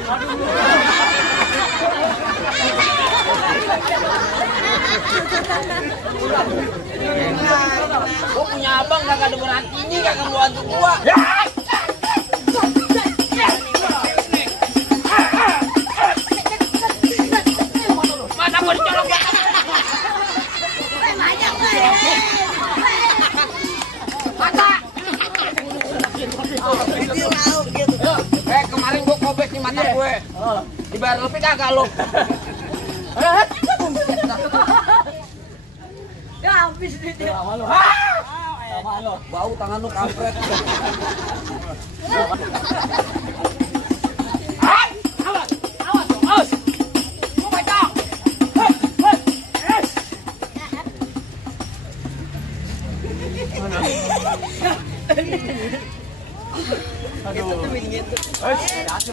Gua punya abang kagak ada berarti kagak mau bantu gua. Mana gua dicolok ya? Kemarin gua kobek nih mata gue. Dibayar lebih kagak lo? Ya habis duitnya. Bau tangan lu kampret.